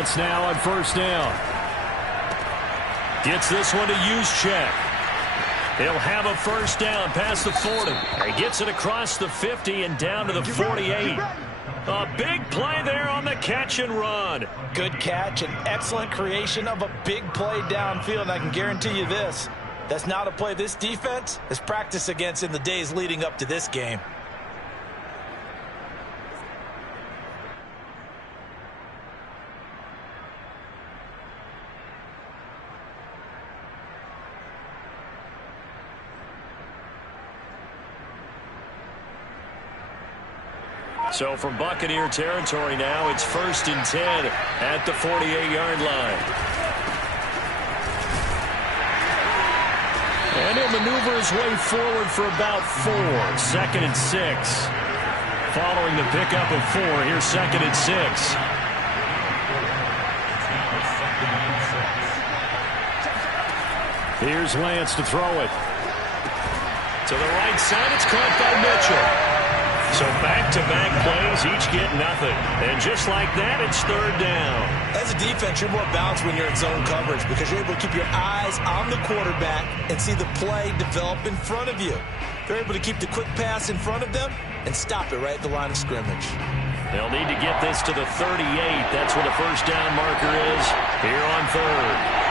chance now on first down. Gets this one to Juszczyk. He'll have a first down past the 40. He gets it across the 50 and down to the 48. A big play there on the catch and run. Good catch and excellent creation of a big play downfield. I can guarantee you this. That's not a play this defense has practiced against in the days leading up to this game. So from Buccaneer territory now, it's 1st and 10 at the 48-yard line. And he'll maneuver his way forward for about 4. 2nd and 6. Following the pickup of 4, here's 2nd and 6. Here's Lance to throw it. To the right side, it's caught by Mitchell. So back-to-back plays, each get nothing. And just like that, it's 3rd down. As a defense, you're more balanced when you're in zone coverage because you're able to keep your eyes on the quarterback and see the play develop in front of you. They're able to keep the quick pass in front of them and stop it right at the line of scrimmage. They'll need to get this to the 38. That's where the first down marker is here on 3rd.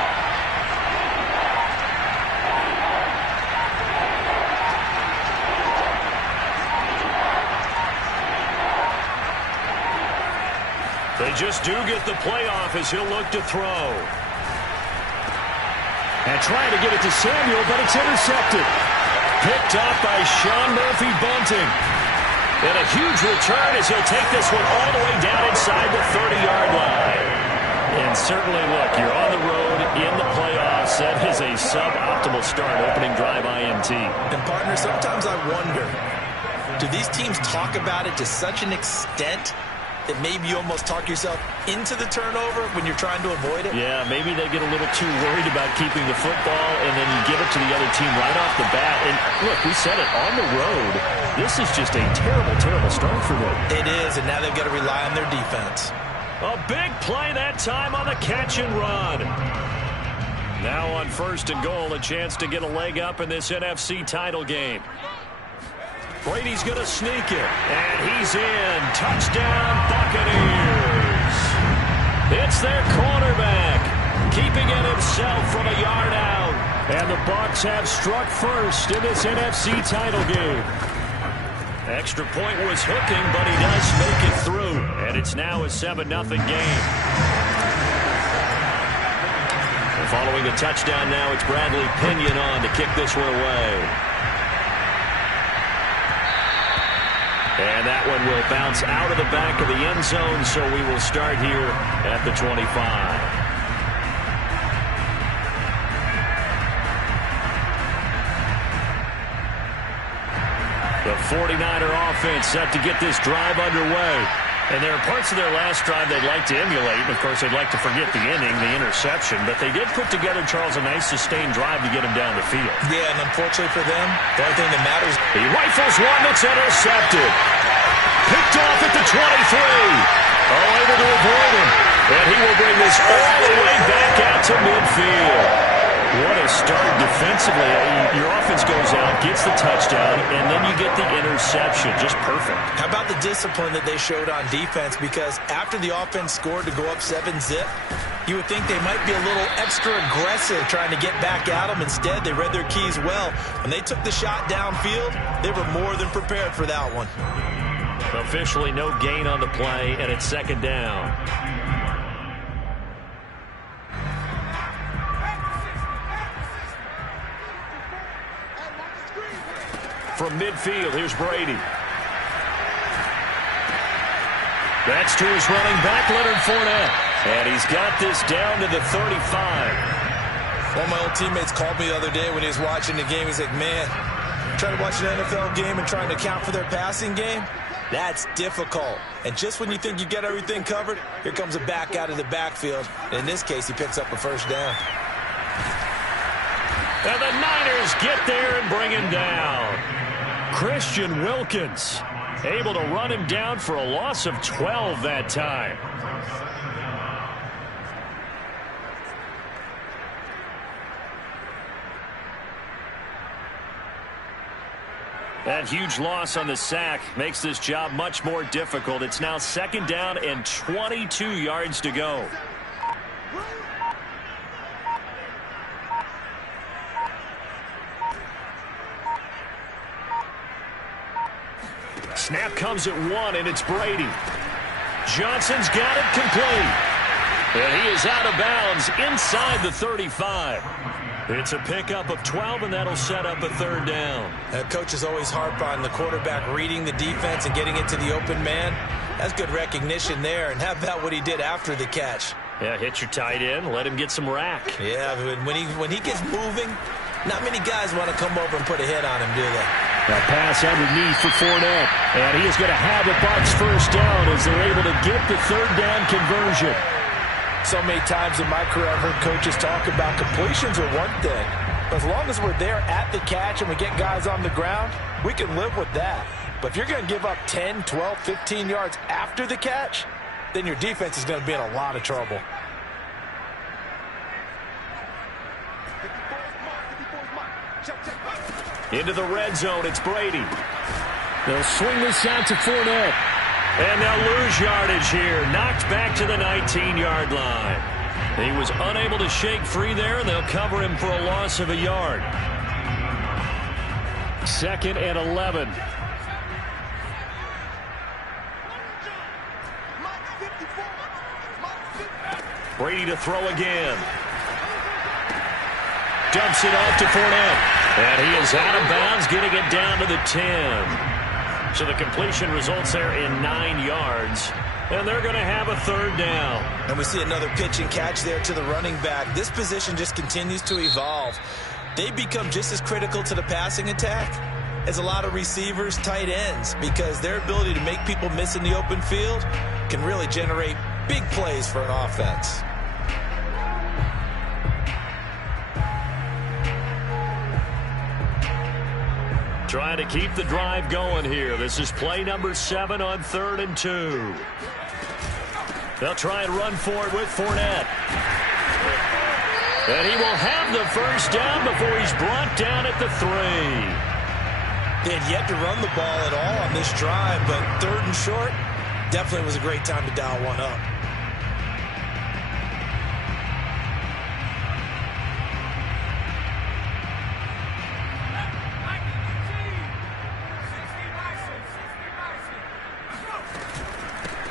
They just do get the playoff as he'll look to throw. And trying to get it to Samuel, but it's intercepted. Picked up by Sean Murphy-Bunting. And a huge return as he'll take this one all the way down inside the 30-yard line. And certainly, look, you're on the road in the playoffs. That is a suboptimal start, opening drive INT. And, partner, sometimes I wonder, do these teams talk about it to such an extent that maybe you almost talk yourself into the turnover when you're trying to avoid it? Yeah, maybe they get a little too worried about keeping the football, and then you give it to the other team right off the bat. And look, we said it, on the road, this is just a terrible, terrible start for them. It is, and now they've got to rely on their defense. A big play that time on the catch and run. Now on 1st and goal, a chance to get a leg up in this NFC title game. Brady's going to sneak it, and he's in. Touchdown, Buccaneers. It's their cornerback, keeping it himself from a yard out. And the Bucs have struck first in this NFC title game. Extra point was hooking, but he does make it through. And it's now a 7-0 game. And following the touchdown now, it's Bradley Pinion on to kick this one away. And that one will bounce out of the back of the end zone, so we will start here at the 25. The 49er offense set to get this drive underway. And there are parts of their last drive they'd like to emulate. And, of course, they'd like to forget the inning, the interception. But they did put together, Charles, a nice sustained drive to get him down the field. Yeah, and unfortunately for them, the only thing that matters. He rifles one that's intercepted. Picked off at the 23. Able to avoid him. And he will bring this all the way back out to midfield. What a start defensively. Your offense goes out, gets the touchdown, and then you get the interception. Just perfect. How about the discipline that they showed on defense? Because after the offense scored to go up 7-zip, you would think they might be a little extra aggressive trying to get back at them. Instead, they read their keys well. When they took the shot downfield, they were more than prepared for that one. Officially no gain on the play, and it's 2nd down. From midfield, here's Brady. That's to his running back, Leonard Fournette. And he's got this down to the 35. One of my old teammates called me the other day when he was watching the game. He's like, man, trying to watch an NFL game and trying to account for their passing game, that's difficult. And just when you think you get everything covered, here comes a back out of the backfield. And in this case, he picks up a first down. And the Niners get there and bring him down. Christian Wilkins able to run him down for a loss of 12 that time. That huge loss on the sack makes this job much more difficult. It's now 2nd down and 22 yards to go. Snap comes at 1, and it's Brady. Johnson's got it complete. And he is out of bounds inside the 35. It's a pickup of 12, and that'll set up a 3rd down. Coach is always harp on the quarterback reading the defense and getting it to the open man. That's good recognition there. And how about what he did after the catch? Yeah, hit your tight end, let him get some rack. Yeah, but when he gets moving, not many guys want to come over and put a hit on him, do they? A pass underneath for Fournette. And he is going to have a Bucs 1st down as they're able to get the 3rd down conversion. So many times in my career I've heard coaches talk about completions are one thing. But as long as we're there at the catch and we get guys on the ground, we can live with that. But if you're going to give up 10, 12, 15 yards after the catch, then your defense is going to be in a lot of trouble. Into the red zone, it's Brady. They'll swing this out to Fournette. And they'll lose yardage here. Knocked back to the 19-yard line. He was unable to shake free there, and they'll cover him for a loss of a yard. 2nd and 11. Brady to throw again. Dumps it off to Fournette. And he is out of bounds, getting it down to the 10. So the completion results there in 9 yards. And they're going to have a 3rd down. And we see another pitch and catch there to the running back. This position just continues to evolve. They become just as critical to the passing attack as a lot of receivers, tight ends, because their ability to make people miss in the open field can really generate big plays for an offense. Trying to keep the drive going here. This is play number 7 on 3rd and 2. They'll try and run for it with Fournette. And he will have the 1st down before he's brought down at the 3. They had yet to run the ball at all on this drive, but 3rd and short definitely was a great time to dial one up.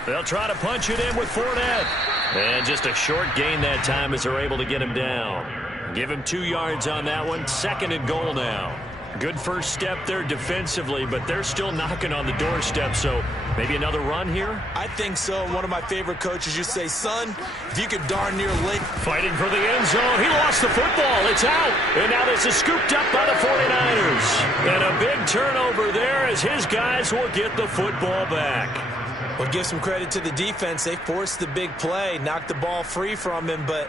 They'll try to punch it in with Fournette. And just a short gain that time as they're able to get him down. Give him 2 yards on that one. 2nd and goal now. Good first step there defensively, but they're still knocking on the doorstep, so maybe another run here? I think so. One of my favorite coaches used to say, son, if you could darn near lick. Fighting for the end zone. He lost the football. It's out. And now this is scooped up by the 49ers. And a big turnover there as his guys will get the football back. Well, give some credit to the defense. They forced the big play, knocked the ball free from him, but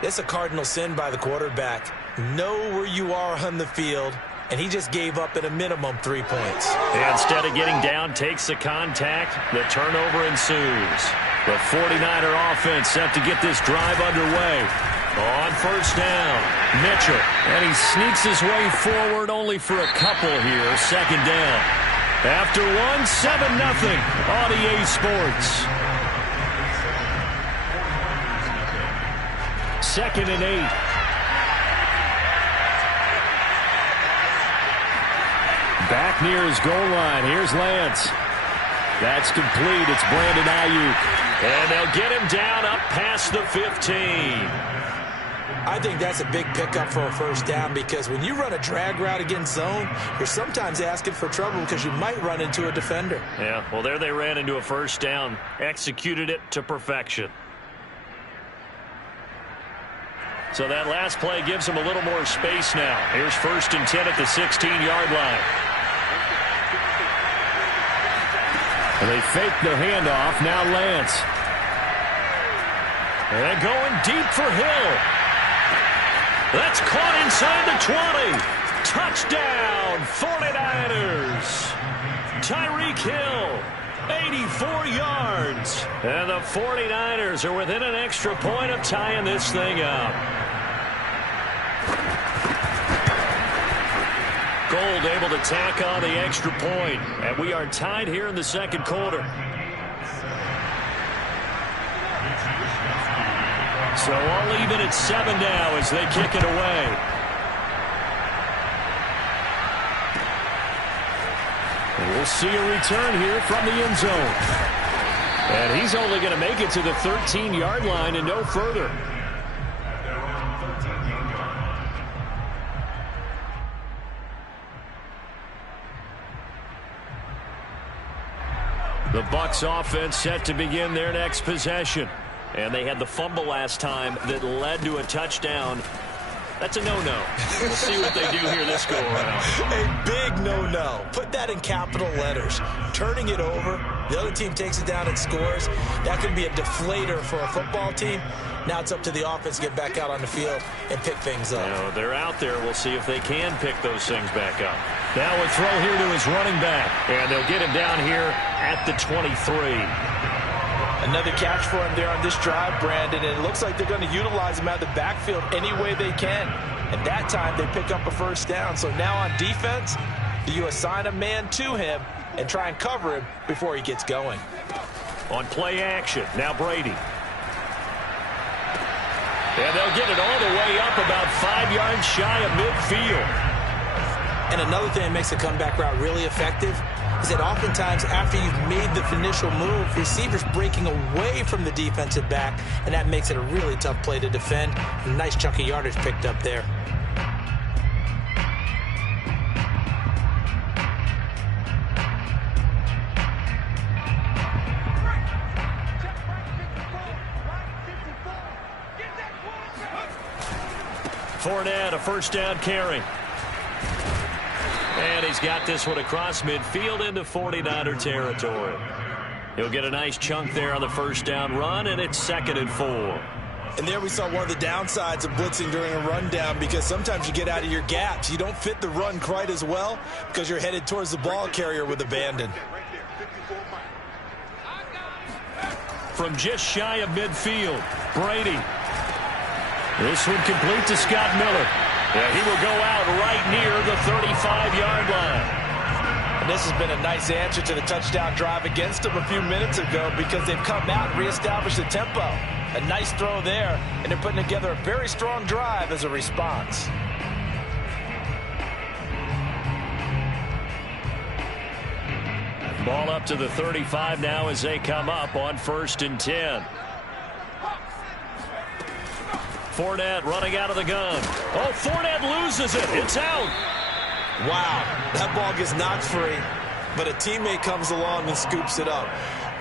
it's a cardinal sin by the quarterback. Know where you are on the field, and he just gave up at a minimum 3 points. Instead of getting down, takes the contact. The turnover ensues. The 49er offense set to get this drive underway. On 1st down, Mitchell. And he sneaks his way forward only for a couple here. 2nd down. After 1, 7-0 on EA Sports. 2nd and 8. Back near his goal line. Here's Lance. That's complete. It's Brandon Ayuk. And they'll get him down up past the 15. I think that's a big pickup for a 1st down because when you run a drag route against zone, you're sometimes asking for trouble because you might run into a defender. Yeah, well, there they ran into a 1st down. Executed it to perfection. So that last play gives them a little more space now. Here's 1st and 10 at the 16-yard line. And they fake the handoff. Now Lance. And going deep for Hill. That's caught inside the 20. Touchdown, 49ers. Tyreek Hill, 84 yards. And the 49ers are within an extra point of tying this thing up. Gold able to tack on the extra point. And we are tied here in the second quarter. So all even at 7 now as they kick it away. And we'll see a return here from the end zone. And he's only going to make it to the 13-yard line and no further. The Bucs offense set to begin their next possession. And they had the fumble last time that led to a touchdown. That's a no-no. We'll see what they do here this go-around. A big no-no. Put that in capital letters. Turning it over, the other team takes it down and scores. That can be a deflator for a football team. Now it's up to the offense to get back out on the field and pick things up. You know, they're out there. We'll see if they can pick those things back up. Now a throw here to his running back. And they'll get him down here at the 23. Another catch for him there on this drive, Brandon, and it looks like they're going to utilize him out of the backfield any way they can. And that time they pick up a first down. So now on defense, you assign a man to him and try and cover him before he gets going. On play action, now Brady. And they'll get it all the way up about 5 yards shy of midfield. And another thing that makes the comeback route really effective is that oftentimes after you've made the initial move, receivers breaking away from the defensive back, and that makes it a really tough play to defend. A nice chunk of yardage picked up there. Fournette, a first down carry. And he's got this one across midfield into 49er territory. He'll get a nice chunk there on the first down run, and it's 2nd and 4. And there we saw one of the downsides of blitzing during a rundown, because sometimes you get out of your gaps. You don't fit the run quite as well because you're headed towards the ball carrier with abandon. From just shy of midfield, Brady. This one complete to Scott Miller. Yeah, he will go out right near the 35-yard line. And this has been a nice answer to the touchdown drive against them a few minutes ago, because they've come out and reestablished the tempo. A nice throw there, and they're putting together a very strong drive as a response. Ball up to the 35 now as they come up on 1st and 10. Fournette running out of the gun. Oh, Fournette loses it. It's out. Wow, that ball gets knocked free, but a teammate comes along and scoops it up.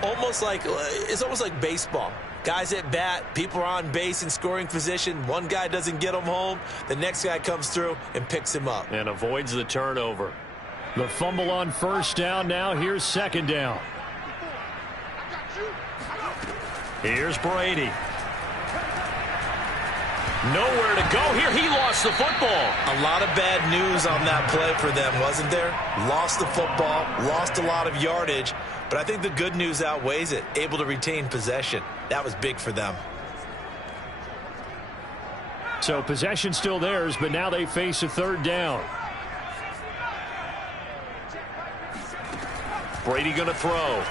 It's almost like baseball. Guys at bat, people are on base in scoring position. One guy doesn't get him home. The next guy comes through and picks him up. And avoids the turnover. The fumble on first down. Now here's 2nd down. Here's Brady. Nowhere to go here. He lost the football. A lot of bad news on that play for them, wasn't there? Lost the football, lost a lot of yardage, but I think the good news outweighs it. Able to retain possession. That was big for them. So possession still theirs, but now they face a 3rd down. Brady going to throw.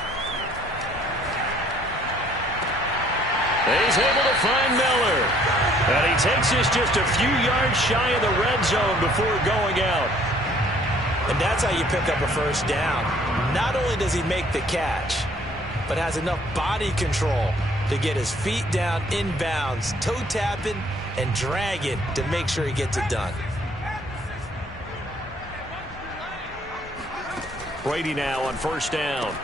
He's able to find Miller. And he takes this just a few yards shy of the red zone before going out. And that's how you pick up a first down. Not only does he make the catch, but has enough body control to get his feet down inbounds, toe tapping and dragging to make sure he gets it done. Brady now on 1st down.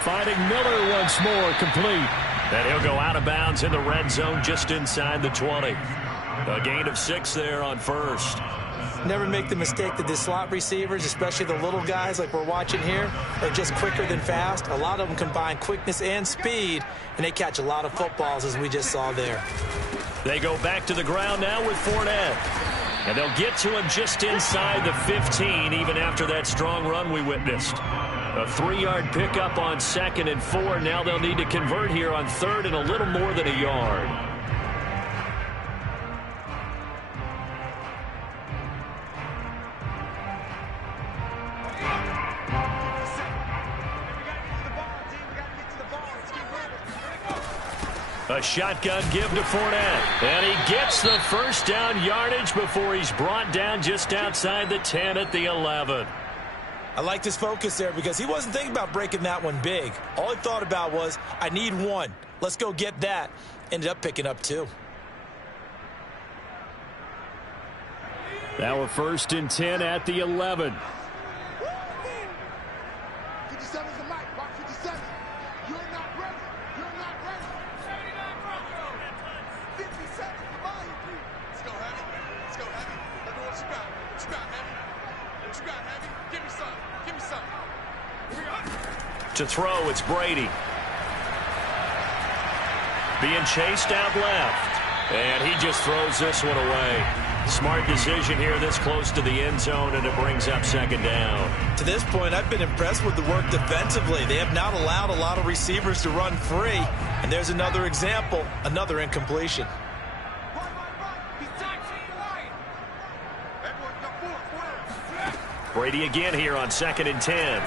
Finding Miller once more, complete. And he'll go out of bounds in the red zone just inside the 20. A gain of 6 there on 1st. Never make the mistake that the slot receivers, especially the little guys like we're watching here, are just quicker than fast. A lot of them combine quickness and speed, and they catch a lot of footballs, as we just saw there. They go back to the ground now with Fournette. And they'll get to him just inside the 15, even after that strong run we witnessed. A 3-yard pickup on 2nd and 4. Now they'll need to convert here on 3rd and a little more than a yard. a shotgun give to Fournette. And he gets the first down yardage before he's brought down just outside the 10 at the 11. I liked his focus there because he wasn't thinking about breaking that one big. All he thought about was, I need one. Let's go get that. Ended up picking up 2. Now a 1st and 10 at the 11. 57 is the mic. Box 57. You're not ready. You're not ready. 79 Broncos. 57 is the mic. Let's go, Heavy. Let's go, Heavy. Let me know what you got. What you got, Heavy? What you got, Heavy? Give me some. Give me some. To throw, it's Brady. Being chased out left. And he just throws this one away. Smart decision here this close to the end zone, and it brings up 2nd down. To this point, I've been impressed with the work defensively. They have not allowed a lot of receivers to run free. And there's another example, another incompletion. Brady again here on 2nd and 10.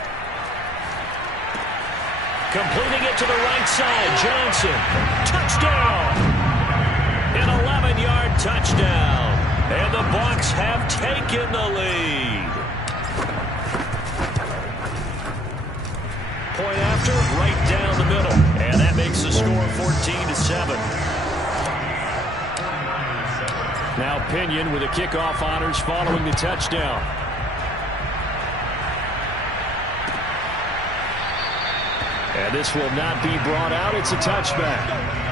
Completing it to the right side. Johnson. Touchdown. An 11-yard touchdown. And the Bucs have taken the lead. Point after, right down the middle. And that makes the score 14-7. Now Pinion with the kickoff honors following the touchdown. And this will not be brought out. It's a touchback.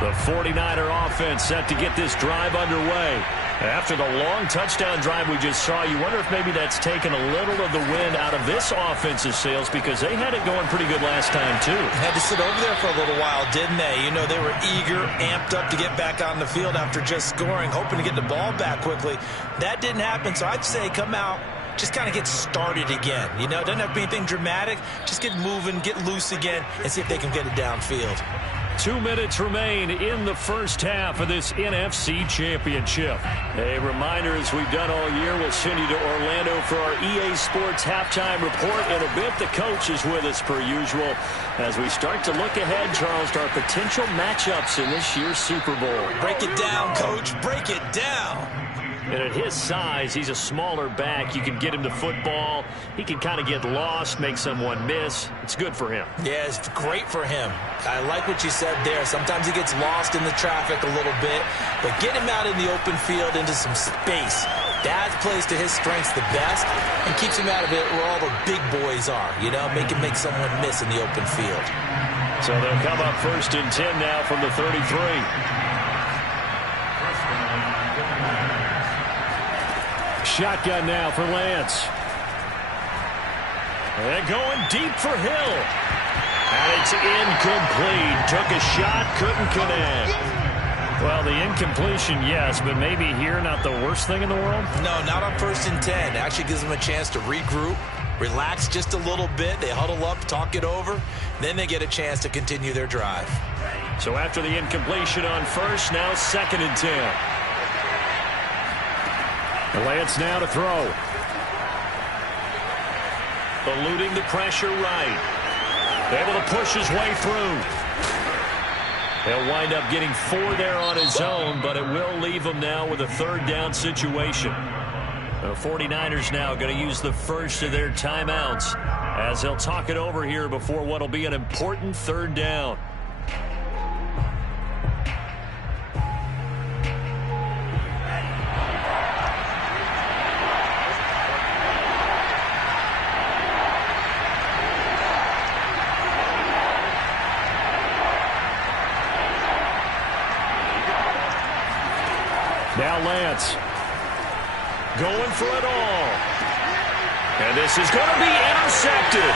The 49er offense set to get this drive underway. After the long touchdown drive we just saw, you wonder if maybe that's taken a little of the wind out of this offensive sails, because they had it going pretty good last time, too. Had to sit over there for a little while, didn't they? You know, they were eager, amped up to get back on the field after just scoring, hoping to get the ball back quickly. That didn't happen, so I'd say come out, just kind of get started again. You know, it doesn't have to be anything dramatic. Just get moving, get loose again, and see if they can get it downfield. 2 minutes remain in the first half of this NFC Championship. A reminder, as we've done all year, we'll send you to Orlando for our EA Sports halftime report. In a bit, the coach is with us per usual as we start to look ahead, Charles, to our potential matchups in this year's Super Bowl. Break it down, Coach. Break it down. And at his size, he's a smaller back. You can get him to football. He can kind of get lost, make someone miss. It's good for him. Yeah, it's great for him. I like what you said there. Sometimes he gets lost in the traffic a little bit, but get him out in the open field into some space. That plays to his strengths the best and keeps him out of it where all the big boys are, you know, make him make someone miss in the open field. So they'll come up 1st and 10 now from the 33. Shotgun now for Lance. And going deep for Hill. And it's incomplete. Took a shot, couldn't connect. Well, the incompletion, yes, but maybe here not the worst thing in the world? No, not on 1st and 10. Actually gives them a chance to regroup, relax just a little bit. They huddle up, talk it over. Then they get a chance to continue their drive. So after the incompletion on 1st, now 2nd and 10. Lance now to throw. Eluding the pressure right. Able to push his way through. He'll wind up getting 4 there on his own, but it will leave him now with a 3rd down situation. The 49ers now going to use the first of their timeouts as they'll talk it over here before what will be an important 3rd down. Now Lance going for it all. And this is going to be intercepted.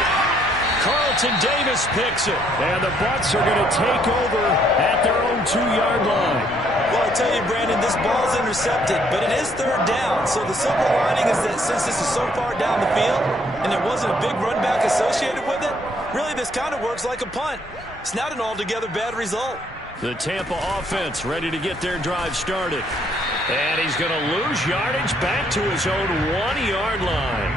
Carlton Davis picks it. And the Bucs are going to take over at their own 2-yard line. Well, I tell you, Brandon, this ball's intercepted, but it is third down. So the silver lining is that since this is so far down the field and there wasn't a big run back associated with it, really this kind of works like a punt. It's not an altogether bad result. The Tampa offense ready to get their drive started. And he's going to lose yardage back to his own 1-yard line.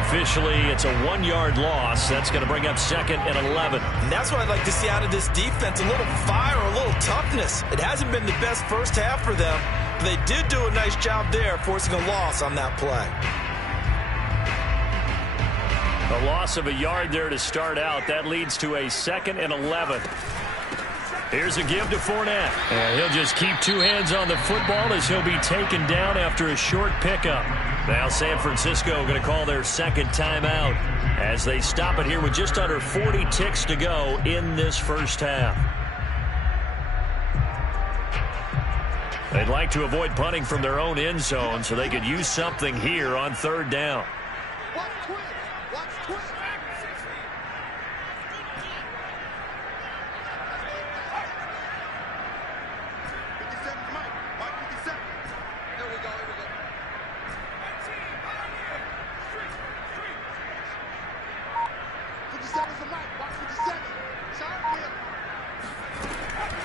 Officially, it's a 1-yard loss. That's going to bring up 2nd and 11. And that's what I'd like to see out of this defense, a little fire, a little toughness. It hasn't been the best first half for them, but they did do a nice job there forcing a loss on that play. A loss of a yard there to start out. That leads to a 2nd and 11. Here's a give to Fournette. And he'll just keep two hands on the football as he'll be taken down after a short pickup. Now San Francisco going to call their second timeout as they stop it here with just under 40 ticks to go in this first half. They'd like to avoid punting from their own end zone so they could use something here on third down. Watch twins. Watch twins.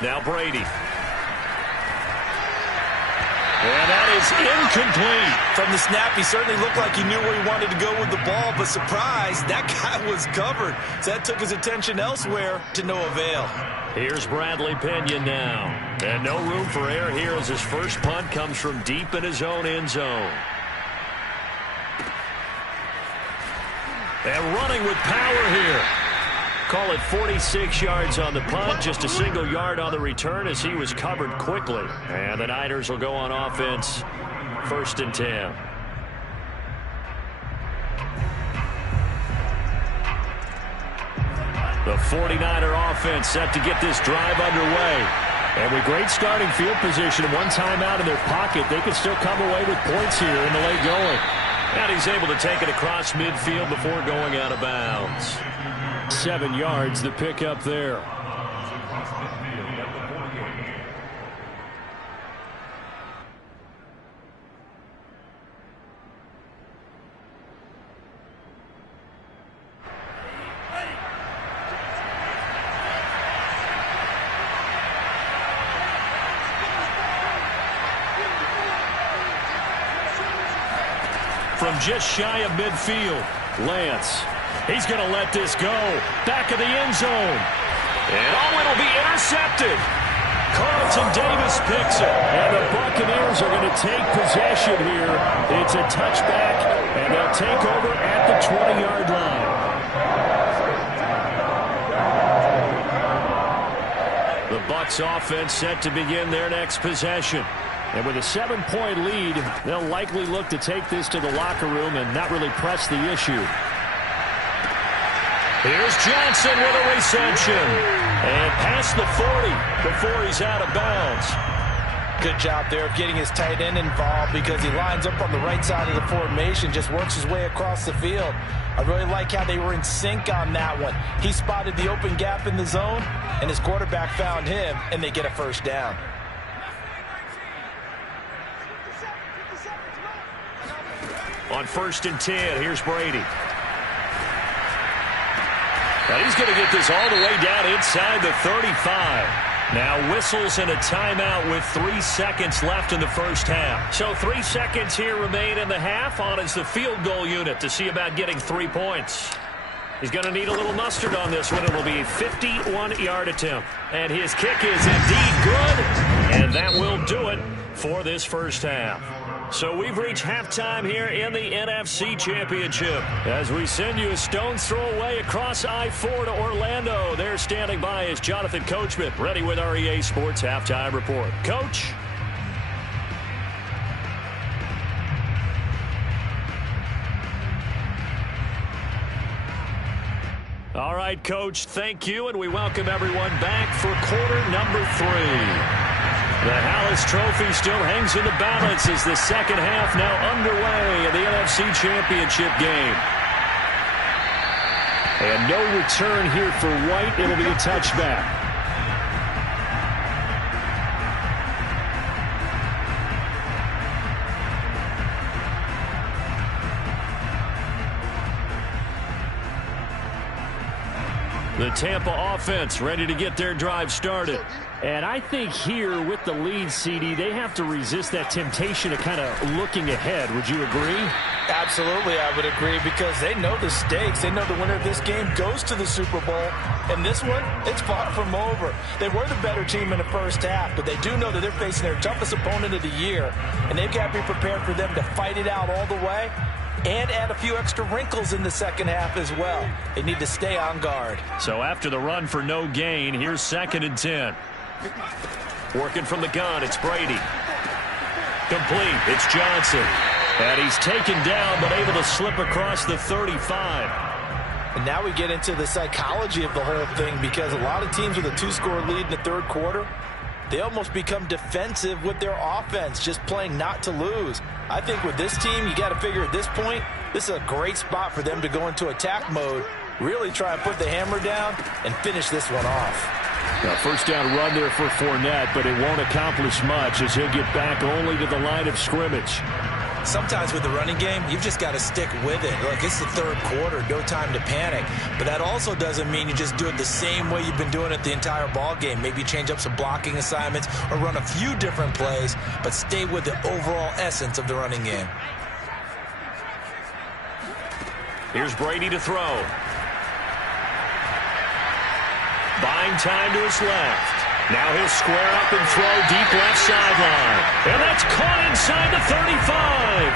Now Brady. And that is incomplete. From the snap, he certainly looked like he knew where he wanted to go with the ball, but surprise, that guy was covered. So that took his attention elsewhere to no avail. Here's Bradley Pinion now. And no room for error here as his first punt comes from deep in his own end zone. And running with power here. Call it 46 yards on the punt, just a single yard on the return as he was covered quickly. And the Niners will go on offense, 1st and 10. The 49er offense set to get this drive underway. And with great starting field position and one timeout in their pocket, they can still come away with points here in the late going. And he's able to take it across midfield before going out of bounds. 7 yards, the pickup there. From just shy of midfield, Lance. He's going to let this go. Back of the end zone. And it'll be intercepted. Carlton Davis picks it. And the Buccaneers are going to take possession here. It's a touchback, and they'll take over at the 20-yard line. The Bucs offense set to begin their next possession. And with a 7-point lead, they'll likely look to take this to the locker room and not really press the issue. Here's Johnson with a reception. And past the 40 before he's out of bounds. Good job there of getting his tight end involved because he lines up on the right side of the formation, just works his way across the field. I really like how they were in sync on that one. He spotted the open gap in the zone, and his quarterback found him, and they get a first down. On 1st and 10, here's Brady. And he's going to get this all the way down inside the 35. Now whistles and a timeout with 3 seconds left in the first half. So 3 seconds here remain in the half. On is the field goal unit to see about getting 3 points. He's going to need a little mustard on this one. It will be a 51-yard attempt. And his kick is indeed good. And that will do it for this first half. So we've reached halftime here in the NFC Championship. As we send you a stone's throw away across I-4 to Orlando. There standing by is Jonathan Coachman, ready with our EA Sports Halftime Report. Coach? All right, Coach, thank you, and we welcome everyone back for quarter number 3. The Hallis Trophy still hangs in the balance as the second half now underway in the NFC Championship game. And no return here for White. It'll be a touchback. The Tampa offense ready to get their drive started. And I think here with the lead, CD, they have to resist that temptation of kind of looking ahead. Would you agree? Absolutely, I would agree, because they know the stakes. They know the winner of this game goes to the Super Bowl. And this one, it's far from over. They were the better team in the first half, but they do know that they're facing their toughest opponent of the year. And they've got to be prepared for them to fight it out all the way and add a few extra wrinkles in the second half as well. They need to stay on guard. So after the run for no gain, here's 2nd and 10. Working from the gun, it's Brady. Complete, it's Johnson. And he's taken down, but able to slip across the 35. And now we get into the psychology of the whole thing, because a lot of teams with a 2-score lead in the third quarter, they almost become defensive with their offense, just playing not to lose. I think with this team, you got to figure at this point, this is a great spot for them to go into attack mode, really try and put the hammer down and finish this one off. Now, first down run there for Fournette, but it won't accomplish much as he'll get back only to the line of scrimmage. Sometimes with the running game, you've just got to stick with it. Look, it's the third quarter, no time to panic. But that also doesn't mean you just do it the same way you've been doing it the entire ball game. Maybe change up some blocking assignments or run a few different plays, but stay with the overall essence of the running game. Here's Brady to throw. Buying time to his left. Now he'll square up and throw deep left sideline. And that's caught inside the 35.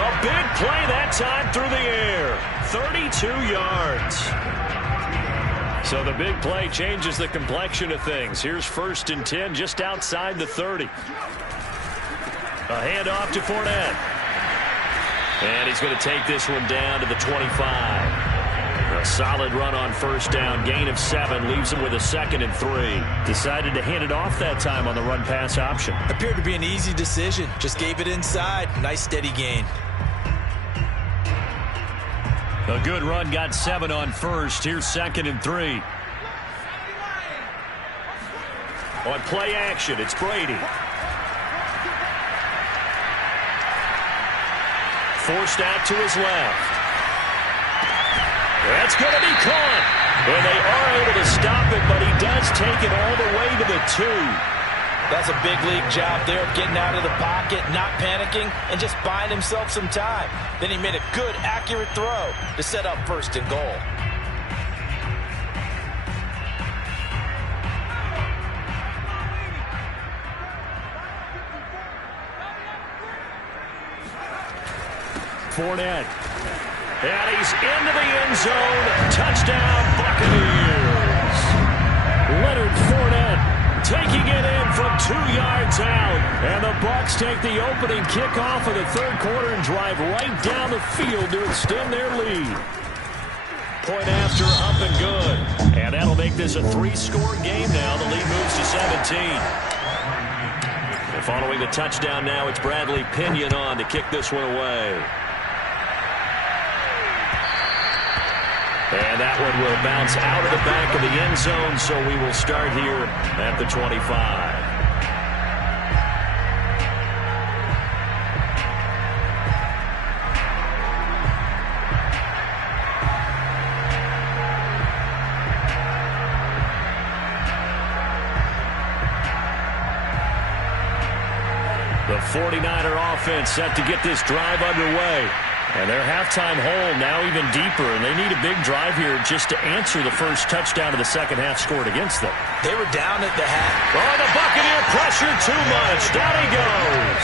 A big play that time through the air. 32 yards. So the big play changes the complexion of things. Here's 1st and 10 just outside the 30. A handoff to Fournette. And he's going to take this one down to the 25. A solid run on first down. Gain of 7 leaves him with a 2nd and 3. Decided to hand it off that time on the run-pass option. Appeared to be an easy decision. Just gave it inside. Nice steady gain. A good run, got 7 on first. Here's 2nd and 3. On play action, it's Brady. Forced out to his left. That's going to be caught. And they are able to stop it, but he does take it all the way to the 2. That's a big league job there of getting out of the pocket, not panicking, and just buying himself some time. Then he made a good, accurate throw to set up 1st and goal. Fournette. And he's into the end zone. Touchdown, Buccaneers. Leonard Fournette taking it in from 2 yards out. And the Bucs take the opening kickoff of the third quarter and drive right down the field to extend their lead. Point after, up and good. And that'll make this a 3-score game now. The lead moves to 17. And following the touchdown now, it's Bradley Pinion on to kick this one away. And that one will bounce out of the back of the end zone, so we will start here at the 25. The 49er offense set to get this drive underway. And their halftime hole now even deeper, and they need a big drive here just to answer the first touchdown of the second half scored against them. They were down at the half. Oh, the Buccaneer pressure too much. Down he goes.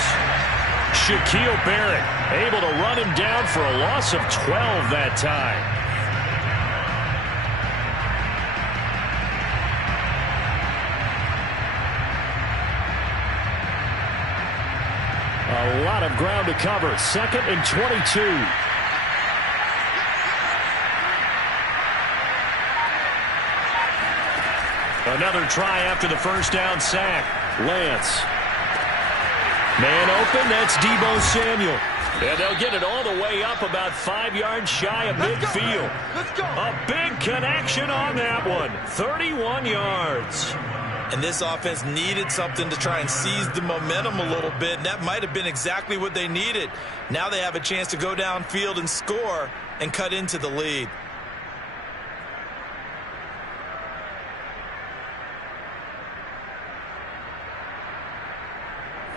Shaquille Barrett able to run him down for a loss of 12 that time. A lot of ground to cover. 2nd and 22. Another try after the first down sack. Lance. Man open, that's Deebo Samuel. And they'll get it all the way up about 5 yards shy of midfield. A big connection on that one. 31 yards. And this offense needed something to try and seize the momentum a little bit. And that might have been exactly what they needed. Now they have a chance to go downfield and score and cut into the lead.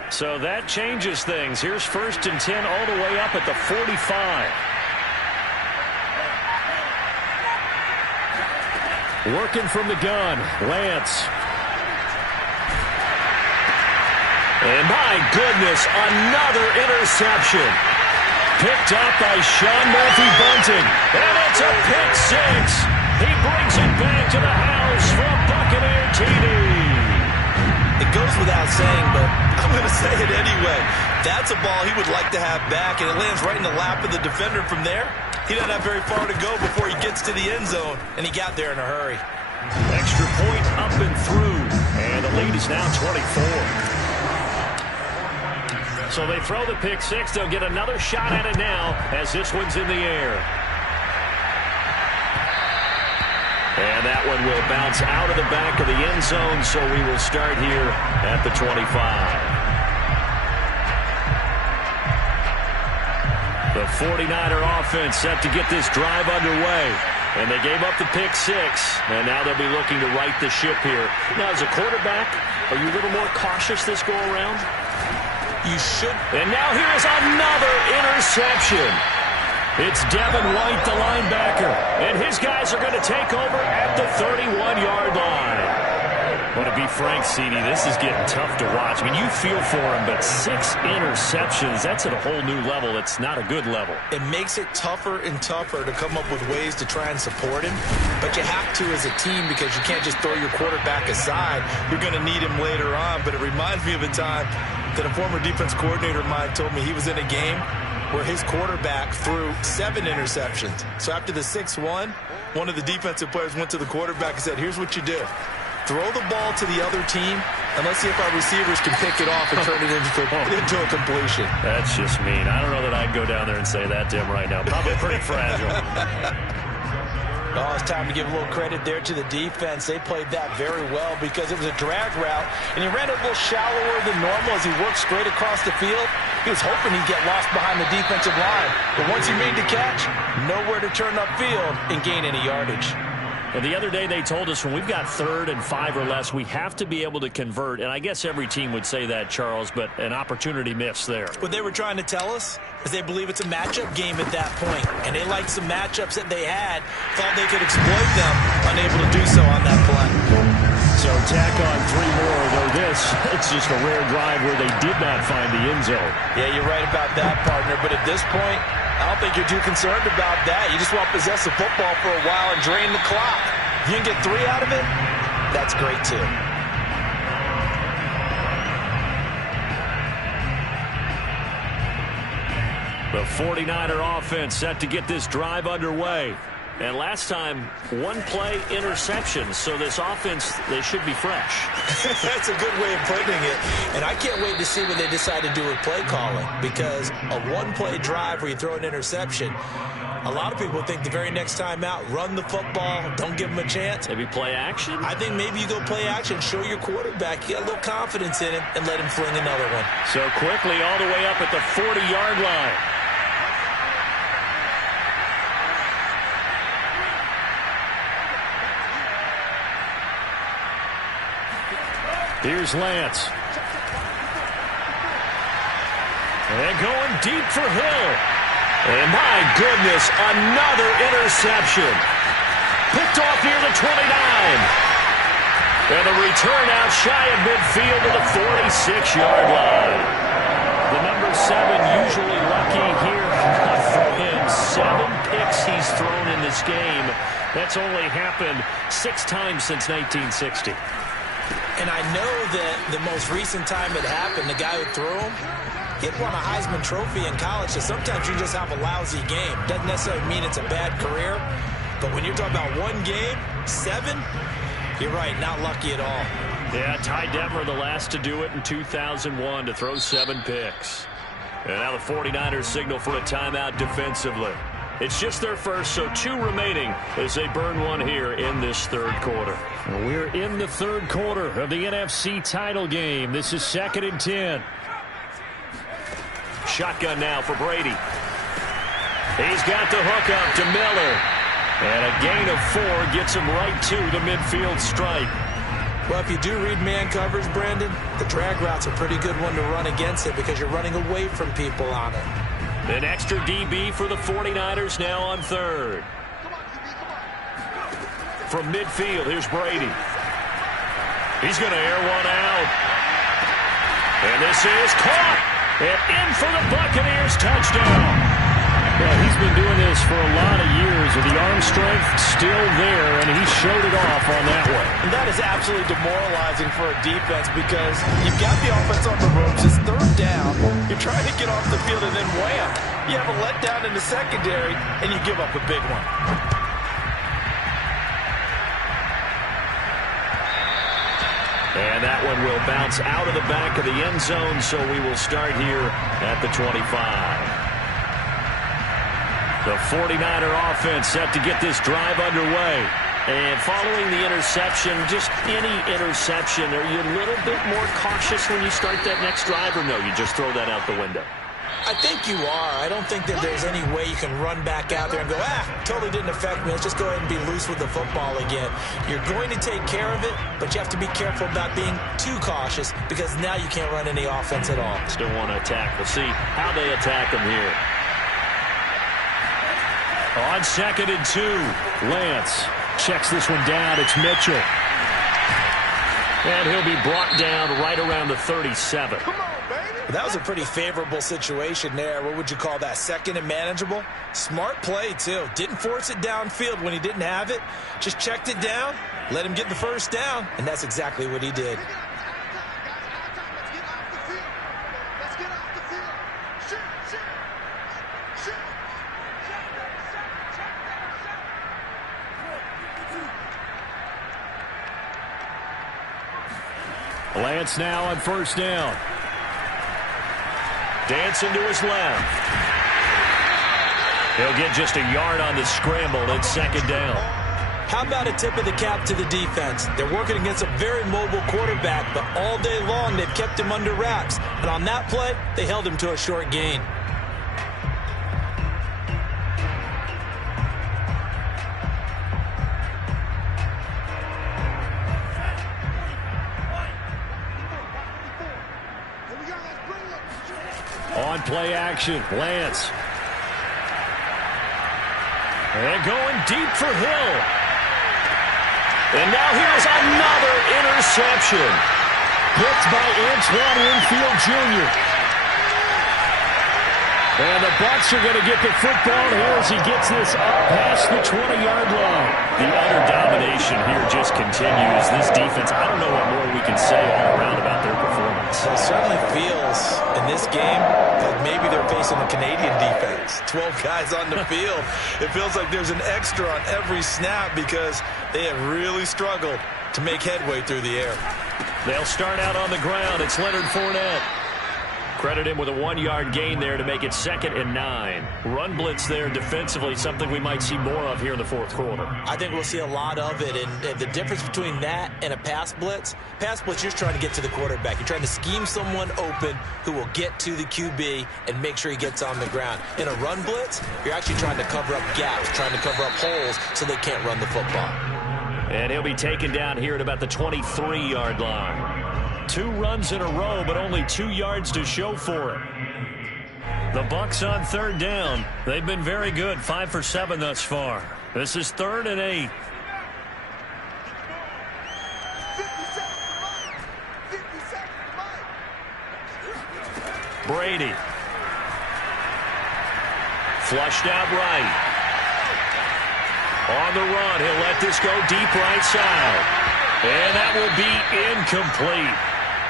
So that changes things. Here's 1st and 10 all the way up at the 45. Working from the gun, Lance. And my goodness, another interception. Picked up by Sean Murphy-Bunting. And it's a pick six. He brings it back to the house for a Buccaneer TD. It goes without saying, but I'm going to say it anyway. That's a ball he would like to have back, and it lands right in the lap of the defender from there. He doesn't have very far to go before he gets to the end zone, and he got there in a hurry. Extra point up and through, and the lead is now 24. So they throw the pick six. They'll get another shot at it now as this one's in the air. And that one will bounce out of the back of the end zone, so we will start here at the 25. The 49er offense set to get this drive underway. And they gave up the pick six, and now they'll be looking to right the ship here. Now, as a quarterback, are you a little more cautious this go-around? You should. And now here is another interception. It's Devin White, the linebacker, and his guys are going to take over at the 31-yard line. But to be frank, CD, this is getting tough to watch. I mean, you feel for him, but 6 interceptions, that's at a whole new level. It's not a good level. It makes it tougher and tougher to come up with ways to try and support him. But you have to as a team because you can't just throw your quarterback aside. You're going to need him later on. But it reminds me of a time that a former defense coordinator of mine told me he was in a game where his quarterback threw 7 interceptions. So after the 6-1, one of the defensive players went to the quarterback and said, here's what you do. Throw the ball to the other team, and let's see if our receivers can pick it off and turn it into a completion. That's just mean. I don't know that I'd go down there and say that to him right now. Probably pretty fragile. Oh, it's time to give a little credit there to the defense. They played that very well because it was a drag route, and he ran a little shallower than normal as he worked straight across the field. He was hoping he'd get lost behind the defensive line. But once he made the catch, nowhere to turn upfield and gain any yardage. And the other day they told us when we've got 3rd and 5 or less, we have to be able to convert. And I guess every team would say that, Charles, but an opportunity missed there. What they were trying to tell us is they believe it's a matchup game at that point. And they liked some matchups that they had, thought they could exploit them, unable to do so on that play. So tack on 3 more, though this, it's just a rare drive where they did not find the end zone. Yeah, you're right about that, partner. But at this point, I don't think you're too concerned about that. You just want to possess the football for a while and drain the clock. If you can get 3 out of it, that's great too. The 49er offense set to get this drive underway. And last time, 1-play interception. So this offense, they should be fresh. That's a good way of putting it. And I can't wait to see what they decide to do with play calling. Because a 1-play drive where you throw an interception, a lot of people think the very next time out, run the football, don't give them a chance. Maybe play action? I think maybe you go play action, show your quarterback, you got a little confidence in him, and let him fling another one. So quickly all the way up at the 40-yard line. Here's Lance. And going deep for Hill. And my goodness, another interception. Picked off near the 29. And a return out shy of midfield to the 46-yard line. The number 7 usually lucky here. Not for him. 7 picks he's thrown in this game. That's only happened 6 times since 1960. And I know that the most recent time it happened, the guy who threw him, he had won a Heisman Trophy in college, so sometimes you just have a lousy game. Doesn't necessarily mean it's a bad career, but when you're talking about 1 game, 7, you're right, not lucky at all. Yeah, Ty Detmer, the last to do it in 2001, to throw 7 picks. And now the 49ers signal for a timeout defensively. It's just their first, so 2 remaining as they burn 1 here in this 3rd quarter. We're in the 3rd quarter of the NFC title game. This is 2nd and 10. Shotgun now for Brady. He's got the hook up to Miller. And a gain of 4 gets him right to the midfield stripe. Well, if you do read man coverage, Brandon, the drag route's a pretty good one to run against it because you're running away from people on it. An extra DB for the 49ers now on third. From midfield, here's Brady. He's going to air one out. And this is caught. And in for the Buccaneers touchdown. Well, he's been doing this for a lot of years with the arm strength still there, and he showed it off on that one. And that is absolutely demoralizing for a defense because you've got the offense on the ropes. It's third down. You're trying to get off the field, and then wham, you have a letdown in the secondary, and you give up a big one. And that one will bounce out of the back of the end zone, so we will start here at the 25. The 49er offense set to get this drive underway. And following the interception, just any interception, are you a little bit more cautious when you start that next drive, or no, you just throw that out the window? I think you are. I don't think that there's any way you can run back out there and go, totally didn't affect me. Let's just go ahead and be loose with the football again. You're going to take care of it, but you have to be careful about being too cautious because now you can't run any offense at all. Still want to attack. We'll see how they attack them here. On 2nd and 2, Lance checks this one down. It's Mitchell. And he'll be brought down right around the 37. That was a pretty favorable situation there. What would you call that? Second and manageable? Smart play, too. Didn't force it downfield when he didn't have it. Just checked it down, let him get the first down, and that's exactly what he did. Lance now on first down. Dancing to his left. He'll get just a yard on the scramble at 2nd down. How about a tip of the cap to the defense? They're working against a very mobile quarterback, but all day long they've kept him under wraps. And on that play, they held him to a short gain. On play action, Lance. And going deep for Hill. And now here's another interception. Picked by Antoine Winfield Jr. And the Bucs are going to get the football here as he gets this up past the 20-yard line. The utter domination here just continues. This defense, I don't know what more we can say all around about their performance. It certainly feels in this game like maybe they're facing a Canadian defense. 12 guys on the field. It feels like there's an extra on every snap because they have really struggled to make headway through the air. They'll start out on the ground. It's Leonard Fournette. Credit him with a 1-yard gain there to make it 2nd and 9. Run blitz there defensively, something we might see more of here in the 4th quarter. I think we'll see a lot of it, and the difference between that and a pass blitz, you're just trying to get to the quarterback. You're trying to scheme someone open who will get to the QB and make sure he gets on the ground. In a run blitz, you're actually trying to cover up gaps, trying to cover up holes so they can't run the football. And he'll be taken down here at about the 23-yard line. 2 runs in a row, but only 2 yards to show for it. The Bucs on 3rd down. They've been very good, 5 for 7 thus far. This is 3rd and 8. Brady. Flushed out right. On the run, he'll let this go deep right side. And that will be incomplete.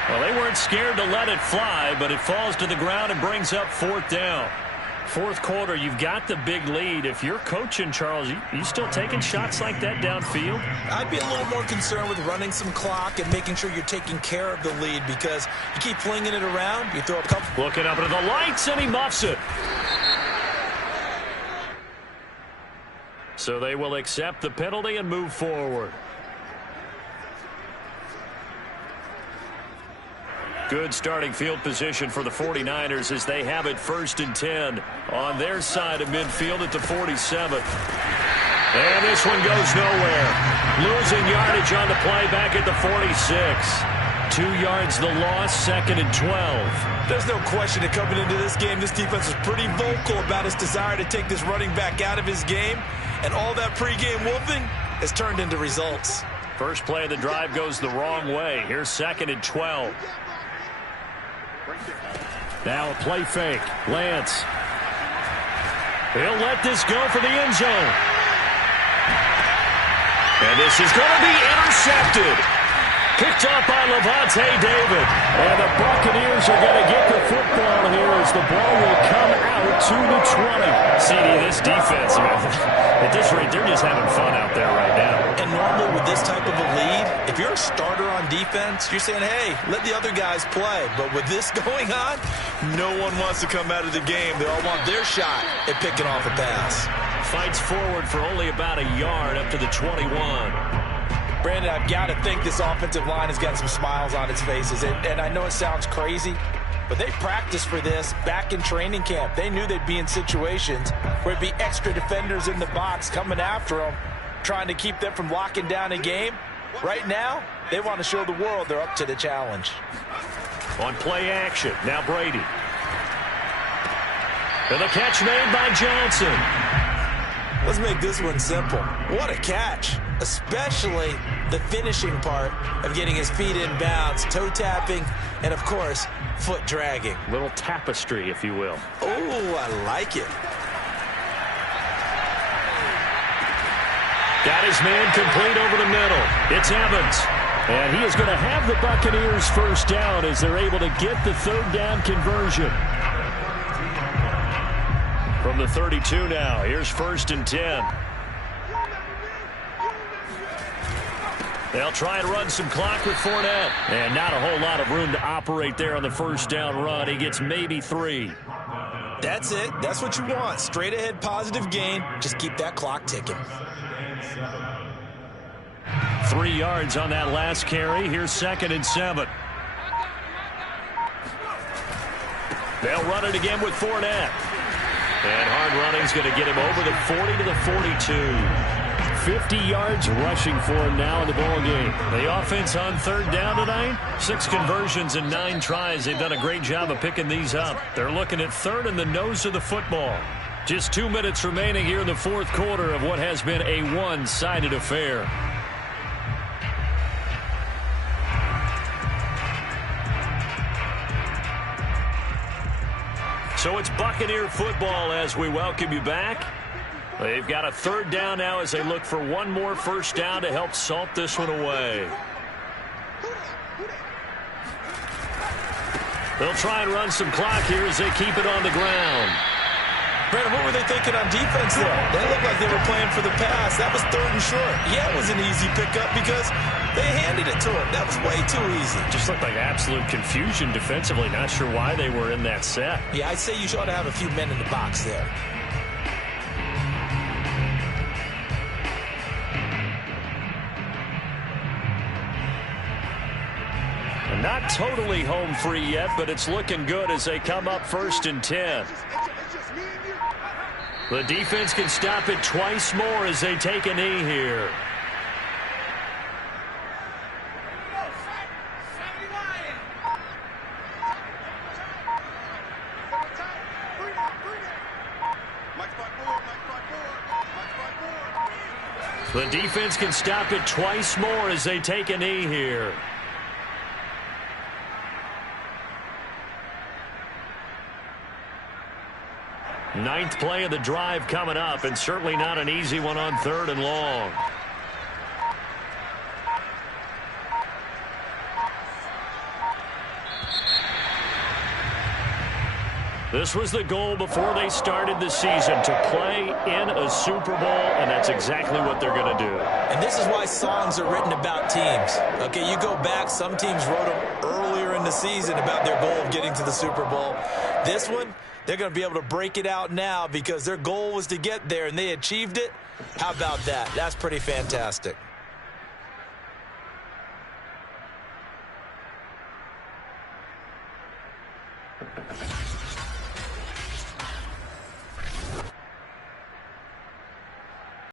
Well, they weren't scared to let it fly, but it falls to the ground and brings up 4th down. 4th quarter, you've got the big lead. If you're coaching, Charles, you still taking shots like that downfield? I'd be a little more concerned with running some clock and making sure you're taking care of the lead because you keep flinging it around, you throw a couple. Looking up at the lights, and he muffs it. So they will accept the penalty and move forward. Good starting field position for the 49ers as they have it 1st and 10 on their side of midfield at the 47. And this one goes nowhere. Losing yardage on the play back at the 46. 2 yards the loss, 2nd and 12. There's no question that coming into this game, this defense was pretty vocal about its desire to take this running back out of his game. And all that pregame wolfing has turned into results. First play of the drive goes the wrong way. Here's 2nd and 12. Now a play fake. Lance. He'll let this go for the end zone. And this is going to be intercepted. Picked up by Levante David. And the Buccaneers are going to get the football here as the ball will come out to the 20. CD, this defense, at this rate, they're just having fun out there right now. And normally with this type of a lead, if you're a starter on defense, you're saying, hey, let the other guys play. But with this going on, no one wants to come out of the game. They all want their shot at picking off a pass. Fights forward for only about a yard up to the 21. Brandon, I've got to think this offensive line has got some smiles on its faces. And I know it sounds crazy, but they practiced for this back in training camp. They knew they'd be in situations where it'd be extra defenders in the box coming after them, trying to keep them from locking down a game. Right now, they want to show the world they're up to the challenge. On play action, now Brady. And the catch made by Johnson. Let's make this one simple. What a catch, especially the finishing part of getting his feet in bounds, toe tapping, and of course, foot dragging. Little tapestry, if you will. Oh, I like it. Got his man complete over the middle. It's Evans. And he is going to have the Buccaneers first down as they're able to get the third down conversion. From the 32 now, here's 1st and 10. They'll try and run some clock with Fournette. And not a whole lot of room to operate there on the first down run. He gets maybe 3. That's it. That's what you want. Straight ahead positive gain. Just keep that clock ticking. 3 yards on that last carry. Here's 2nd and 7. They'll run it again with Fournette. And hard running's going to get him over the 40 to the 42. 50 yards rushing for him now in the ball game. The offense on third down tonight. 6 conversions and 9 tries. They've done a great job of picking these up. They're looking at third and the nose of the football. Just 2 minutes remaining here in the fourth quarter of what has been a one-sided affair. So it's Buccaneer football as we welcome you back. They've got a third down now as they look for one more first down to help salt this one away. They'll try and run some clock here as they keep it on the ground. Brandon, what were they thinking on defense there? They looked like they were playing for the pass. That was 3rd and short. Yeah, it was an easy pickup because they handed it to him. That was way too easy. Just looked like absolute confusion defensively. Not sure why they were in that set. Yeah, I'd say you ought to have a few men in the box there. Not totally home free yet, but it's looking good as they come up 1st and 10. The defense can stop it twice more as they take a knee here. The defense can stop it twice more as they take a knee here. Ninth play of the drive coming up, and certainly not an easy one on 3rd and long. This was the goal before they started the season, to play in a Super Bowl, and that's exactly what they're going to do. And this is why songs are written about teams. Okay, you go back, some teams wrote them earlier in the season about their goal of getting to the Super Bowl. This one, they're going to be able to break it out now because their goal was to get there, and they achieved it. How about that? That's pretty fantastic.